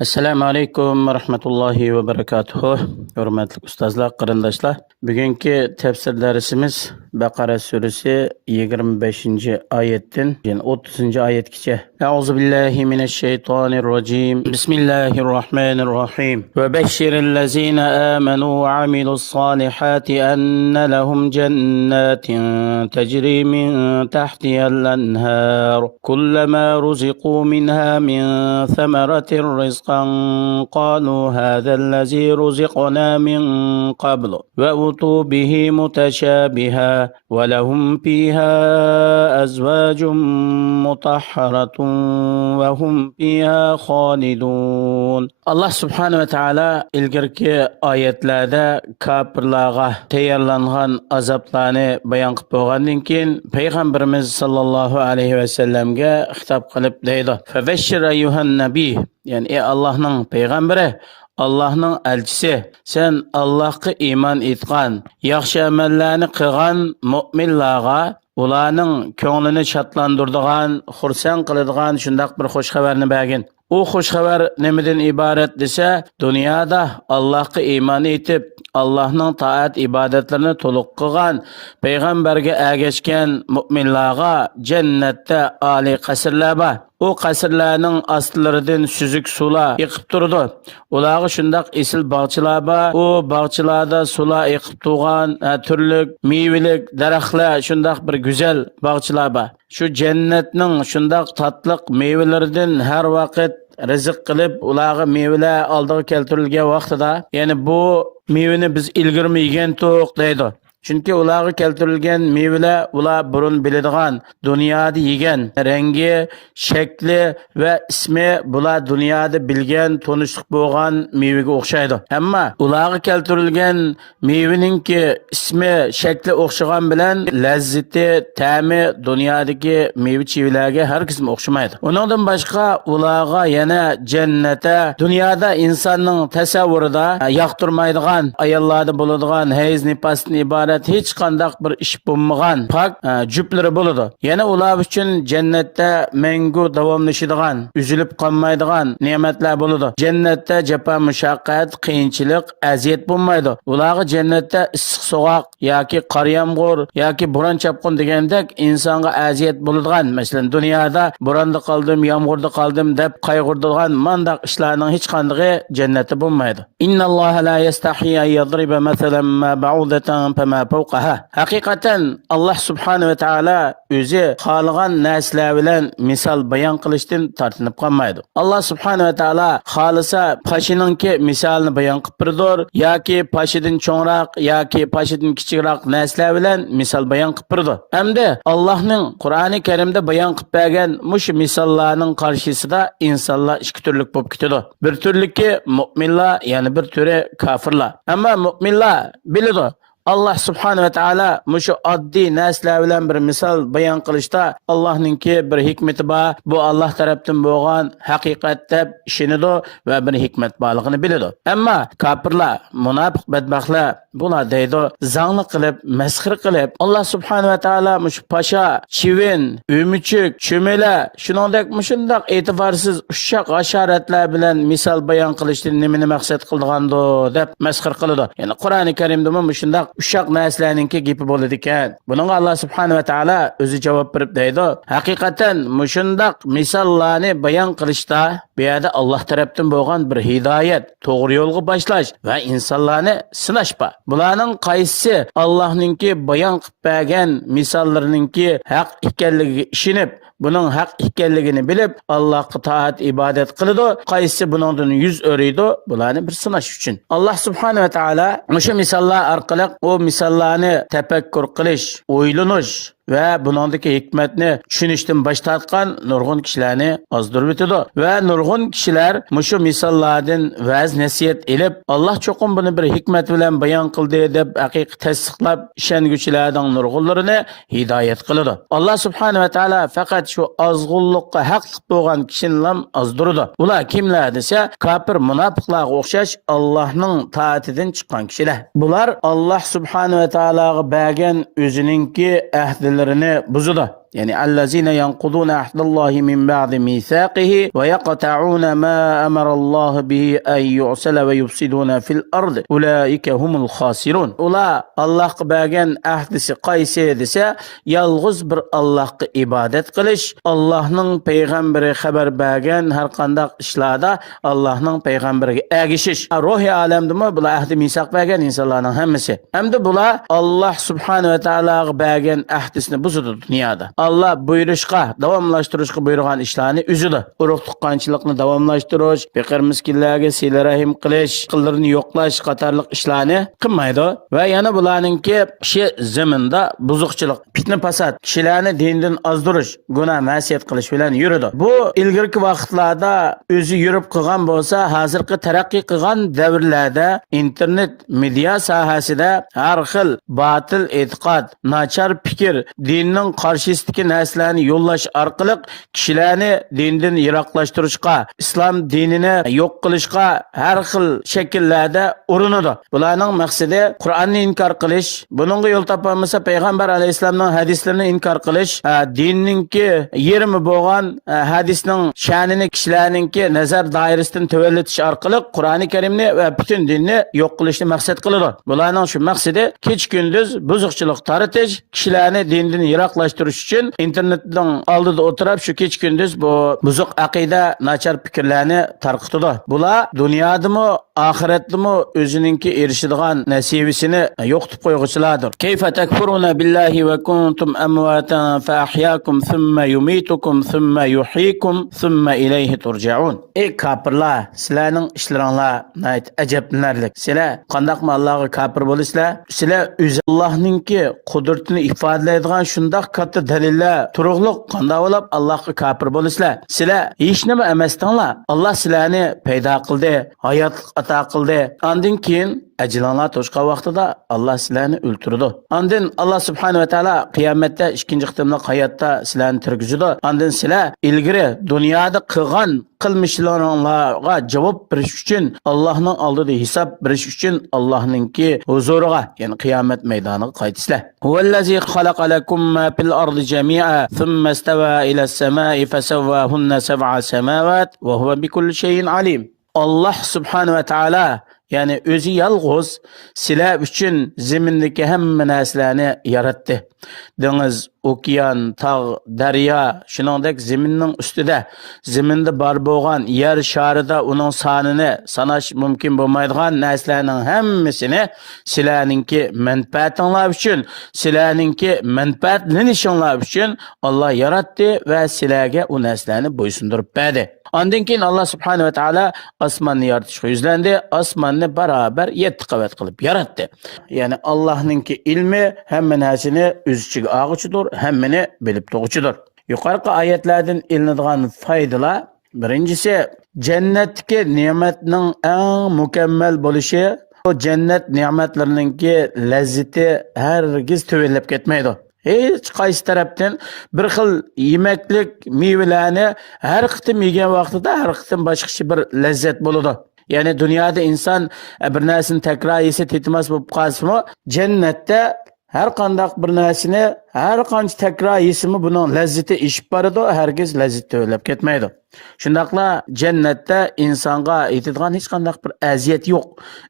Assalamu alaykum va rahmatullohi va barakatuh. Hurmatli ustozlar, qarindoshlar. Bugungi tafsir darsimiz Baqara surasi 25-oyatdan 30-oyatgacha. A'udhu billahi minash shaytonir rojim. Bismillahirrohmanirrohim. Va bashshiril ladzina amanu va amilus solihati anna lahum jannatin tajri min tahtihal anhar. Kullama ruziqu minha min thamaratir rizq قالوا هذا الذي رزقنا من قبل وأتوا به متشابها ولهم فيها أزواج مطهرة وهم فيها خالدون. Allah subhanahu wa ta'ala ilgirki ayetlarda kafirlarga tayyorlangan azaplarni bayon qilib bo'lgandan keyin payg'ambarimiz sallallohu alayhi va sallamga xitob qilib deydi: "Fabashshir ayyuhan nabiy", ya'ni ey Allohning payg'ambari, Allohning elchisi, sen Allohga iymon etgan, yaxshi amallarni qilgan mu'minlarga ularning ko'nglini shodlantiradigan, xursand qiladigan shundoq bir xush xabarni bergin. U xush xabar nimadan iborat desa, dunyoda Allohga iymon etib, Allohning taat ibodatlarini to'liq qilgan, payg'ambarga ergashgan mu'minlarga jannatda oliy qasrlar bor. O qasrlarning ostlaridan suzuk suvlar eqib turdi. Ularga shundoq esil bog'chilar bor. O bog'chilarda suvlar eqib turgan turli mevalik daraxtlar, shundoq bir go'zal bog'chilar bor. Shu jannatning shundoq tatliq mevalaridan har vaqt rizq qilib ularga mevalar oldiga keltirilgan vaqtida, ya'ni bu mevani biz ilgirmi yegan to'q deydi. Chunki ularga keltirilgan mevalar ular burun biladigan, dunyoda yegan, rangi, shakli va ismi bular dunyoda bilgan, tanishlik bo'lgan mevaga o'xshaydi. Ammo ularga keltirilgan mevaninki ismi, shakli o'xshagan bilan lazzati, ta'mi dunyodagi meva-chevalarga hargiz o'xshamaydi. Uningdan boshqa ularga yana jannatda dunyoda insonning tasavvurida yoqtirmaydigan, ayollarda bo'ladigan hayz nifosdan iborat hech qanday bir ish bo'lmagan pok juplari bo'ladi. Yana ular uchun jannatda mangu davomlashadigan, uzilib qolmaydigan ne'matlar bo'ladi. Jannatda jafo mushaqqat, qiyinchilik, aziyat bo'lmaydi. Ularga jannatda issiq sovuq yoki qor yomg'ir yoki bo'ron chapqin degandek insonga aziyat bo'ladigan, masalan dunyoda bo'ronda qoldim, yomg'irda qoldim deb qayg'uradigan mandaq ishlarning hech qanday jannatda bo'lmaydi. Innalloha la yastahi an yadriba masalan ma ba'udatan fama fawqaha. Haqiqatan Allah subhanahu wa ta'ala o'zi xohlagan narsalar bilan misol bayon qilishdan tortinib qolmaydi. Allah subhanahu wa ta'ala xolisa pashininki misolni bayon qilib turdir, yoki pashidan cho'ngroq yoki pashidan kichikroq narsalar bilan misol bayon qilib turdi. Hamda Allohning Qur'oni Karimda bayon qilib bergan mush misollarning qarshisida insonlar ikki turlik bo'lib ketadi. Bir turliki mu'minlar, ya'ni bir turi kofirlar. Ammo mu'minlar biladi, Allah subhanahu wa ta'ala mushu oddiy narsalar bilan bir misol bayon qilishda Allohninki bir hikmati bor. Bu Alloh tarafdan bo'lgan haqiqat deb ishonadi va bir hikmat borligini biladi. Ammo kofirlar, munofiq badbaxtlar bular deydi, zangli qilib, masxir qilib, Allah subhanahu wa ta'ala mushu pasha, chivin, o'michik, cho'mela, shuningdek mushundoq e'tiborsiz ushshaq hasharotlar bilan misol bayon qilishdan nimani maqsad qilgandi deb masxir qiladi. Ya'ni Qur'oni Karimda mushundoq ushshaq narsalarningki gapi bo'ladi ekan. Bunga Allah subhanahu wa ta'ala o'zi javob berib deydi, haqiqatan mushundoq misollarni bayon qilishda bu yerda Alloh tarafdan bo'lgan bir hidoyat, to'g'ri yo'lga boshlash va insonlarni sinash bor. Bularning qaysi Allohninki bayon qilib bergan misollarininki haq ekanligiga ishonib, buning haq ekanligini bilib Allohga taat ibodat qiladi, qaysi buningdan yuz o'riydi, bularni bir sinash uchun. Alloh subhanahu va taolo o'sha misollar orqali o misollarni tafakkur qilish, o'ylanish va buningdagi hikmatni tushunishdan bosh tortgan nurg'un kishilarni ozdirib o'tadi va nurg'un kishilar mushu misollardan va'z nasihat elib, Alloh cho'qim buni bir hikmat bilan bayon qildi deb haqiqiy tasdiqlab ishonguvchilarning nurg'unlarini hidoyat qiladi. Alloh subhanahu va taolo faqat shu ozg'unlikqa haqli bo'lgan kishilarni ozdiradi. Ular kimlar desa, kofir, munofiqlarga o'xshash Allohning taatidan chiqqan kishilar. Bular Alloh subhanahu va taologa bergan o'zininki ahdilarini buzadi. Yani allazine yanquduna ahdallahi min ba'di mithaqihi ve yaqta'una ma emarallahu bihi en yu'sala ve yufsiduna fil ardı. Ulaike humul khasirun. Ula Allah'a bergen ahdisi qaysi dese yalğız bir Allah'a ibadet qilish, Allah'ның peygamberi xabar bergen her qandaq işlarda Allah'ның peygamberiga ergishish. Ruhi alemdimi bular ahdi misaq bergen insanlarning hammasi. Hamda bular Allah subhanahu ve taolaga bergen ahdisini buzdi dünyada. Allah buyurishqa, davomlashtirishga buyurgan ishlarni uzdi. Urug' tuqqanchilikni davomlashtirish, beqir miskinlarga sila rahim qilish, qillarni yo'qlash qatorliq ishlarni qilmaydi va yana bularningki shu zaminda buzuqchilik, fitna fasad, kishilarni dindan ozdirish, gunoh ma'siyat qilish bilan yuradi. Bu ilgirki vaqtlarda o'zi yurib qilgan bo'lsa, hozirgi taraqqiy qilgan davrlarda internet media sohasida har xil batil e'tiqod, nachar fikr, dinning qarshisidagi narsalarni yo'llash orqali kishilarni dindan yiroqlashtirishga, islom dinini yo'q qilishga har xil shakllarda urinadi. Bularning maqsadi Qur'onni inkor qilish, buningga yo'l topolmasa payg'ambar alayhisolamning hadislarini inkor qilish, dinningki yerimi bo'lgan hadisning sha'nini kishilarningki nazar doirasidan tuvallatish orqali Qur'oni Karimni va butun dinni yo'q qilishni maqsad qiladi. Bularning shu maqsadi kech-kunduz buzuqchilik taratish, kishilarni dindan yiroqlashtirish uchun internetning oldida o'tirib shu kech-kunduz bu buzuq aqida, nachar fikrlarni tarqitadi. Bular dunyodami, oxiratdami o'zininki erishadigan nasibisini yo'qitib qo'yg'uchilardir. Kayfa takfuruna billahi va kuntum amwatan fa ahyakum thumma yumitukum thumma yuhyikum thumma ilayhi turja'un. Ey kafirlar, sizlarning ishlaringlar nayt ajablanarlik. Sizlar qandaqmi Allohga kafir bo'lisizlar? Sizlar o'zi Allohninki qudratini ifodalaydigan shundoq katta dalillar turug'liq qanday bo'lib Allohga kafir bo'lisizlar? Sizlar hech nima emasdinglar. Alloh sizlarni paydo qildi, hayotlik ato qildi. Ondan keyin ajlanlar to'shqa vaqtida Allah sizlarni o'ltirdi. Ondan Allah subhanahu va taolo qiyomatda ikkinchi qitimliq hayotda sizlarni tirgizadi. Ondan sizlar ilgari dunyoda qilgan qilmishlaringlarga javob berish uchun Allohning oldida hisob berish uchun Allohningki huzuriga, ya'ni qiyomat maydoniga qaytisizlar. Huvallazi xalaqa lakum ma fil ardi jami'a thumma istawa ila as-sama'i fasawwahunna sab'a samawat va huwa bikulli shay'in alim. Allah subhanahu va taolo yani o'zi yalg'iz sizlar uchun zimindagi hamma narsalarni yaratdi. Dengiz, okean, tog', daryo, shuningdek zaminning ustida, zaminda bor bo'lgan yer sharida uning sonini sanash mumkin bo'lmaydigan narsalarning hammasini sizlarningki manfaatinglar uchun, sizlarningki manfaatlanishinglar uchun Alloh yaratdi va sizlarga u narsalarni bo'ysundirib berdi. Ondan keyin Allah subhanahu va taolo osmonni yaratishga yuzlandi, osmonni barobar 7 qavat qilib yaratdi. Ya'ni Allohningki ilmi hamma narsani o'z ichiga olguchidir, hammani bilib turguchidir. Yuqorqi oyatlardan ilinadigan foydalar: birinchisi, jannatdagi ne'matning eng mukammal bo'lishi, o jannat ne'matlarininki lazzati hargiz tuvallab ketmaydi. Hech qaysi tarafdan bir xil yemeklik meyvelarni har qitim yegan vaqtida har qitim boshqacha bir lazzat bo'ladi. Ya'ni dunyoda inson bir narsani takror yesa tetmas bo'lib qolsa, jannatda har qanday bir narsani har qancha takror yesimi buning lazzati ishib boradi, hargiz lazzati o'lab ketmaydi. Shundaqla jannatda insonga yetadigan hech qanday bir aziyat yo'q.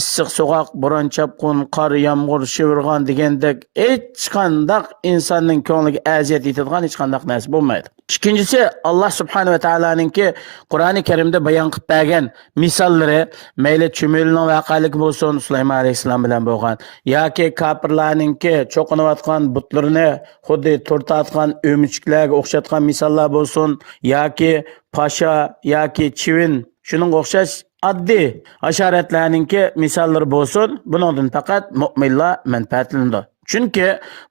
Issiq, so'g'oq, bo'ron, chapqun, qor, yomg'ir, shivirg'on degandek hech qanday insonning ko'ngliga aziyat yetadigan hech qanday narsa bo'lmaydi. Ikkinchisi, Allah subhanahu va taoloninki Qur'oni Karimda bayon qilib bergan misollari, mayli cho'milning voqealigi bo'lsin, Sulaymon alayhisalom bilan bo'lgan, yoki kofirlarninki cho'qinayotgan butlarni xuddi tortayotgan o'michiklarga o'xshatgan misollar bo'lsin, yoki pasha yoki chivin, shuning o'xshash oddiy hasharotlarninki misollari bo'lsin, buningdan faqat mu'minlar manfaatlanadi. Chunki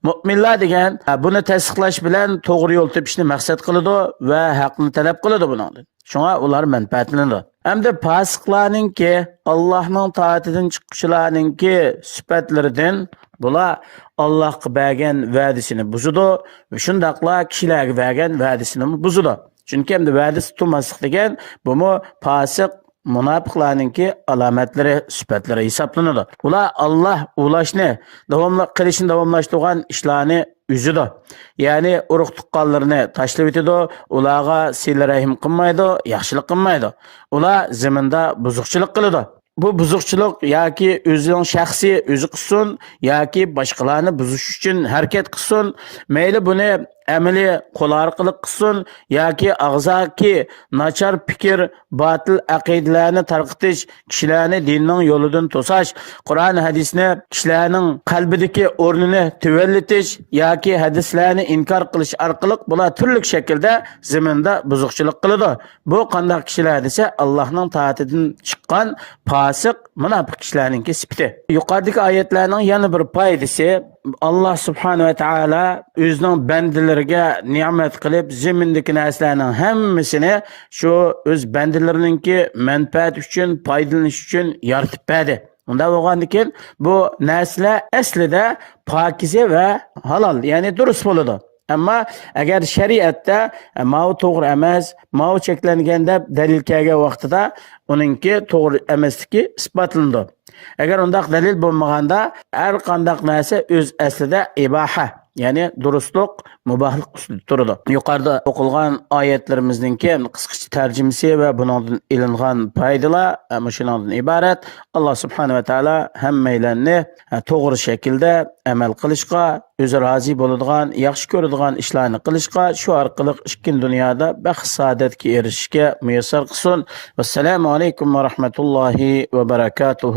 mu'minlar degan buni tasdiqlash bilan to'g'ri yo'l topishni maqsad qiladi va haqni talab qiladi buningdan. Shunga ular manfaatlanadi. Hamda fasiqlarninki Allohning toatidan chiqishlarninki sifatlaridan bular Allohga bergan va'dasini buzadi va shundaqla kishilarga bergan va'dasini buzadi. Chunki hamda va'dasi tutmaslik degan bu fasiq munofiqlarninki alomatlari, sifatlari hisoblanadi. Ular Alloh ulashni davomli qilishni davomlashtirgan ishlarni üzüdü. Yani urug' tuqqanlarini tashlab o'tadi, ularga sil rahim qilmaydi, yaxshilik qilmaydi. Ular zaminda buzuqchilik qiladi. Bu buzuqchilik yoki o'zining shaxsiy o'zi qilsin yoki boshqalarni buzish uchun harakat qilsin, mayli buni amaliy qo'l orqali qilsin yoki og'zaki nachar fikr, botil aqidalarni tarqitish, kishilarni dinning yo'lidan to'sash, Qur'on hadisni kishilarning qalbidagi o'rnini tuvallatish yoki hadislarni inkor qilish orqali bular turli shaklda zaminda buzuqchilik qiladi. Bu qanday kishilar desa, Allohning taatidan chiqqan fasiq, munofiq kishilarning sifati. Yuqoridagi oyatlarning yana bir foydasi, Allah subhanahu va taolo o'zining bandalariga ne'mat qilib, zimindagi narsalarning hammasini shu o'z bandalarininki manfaat uchun, foydalanish uchun yaratib berdi. Unda bo'lgandan keyin bu narsalar aslida pokiza va halol, ya'ni durust bo'ladi. Ammo agar shariatda ma'u to'g'ri emas, ma'u cheklangan deb dalil kelgan vaqtida uningki to'g'ri emasligi isbotlandi. Agar undaq dalil bo'lmaganda har qanday narsa o'z aslida iboha, ya'ni durustlik, mubahlik usulida turadi. Yuqorida o'qilgan oyatlarimizning qisqacha tarjimasi va bundan ilingan foydalar shundan iborat. Alloh subhanahu va taolo hammalarni to'g'ri shaklda amal qilishga, o'zi rozi bo'ladigan, yaxshi ko'radigan ishlarni qilishga, shu orqali ikkinchi dunyoda baxt saodatga erishishga muyassar qilsin. Assalomu alaykum va rahmatullohi va barakatuh.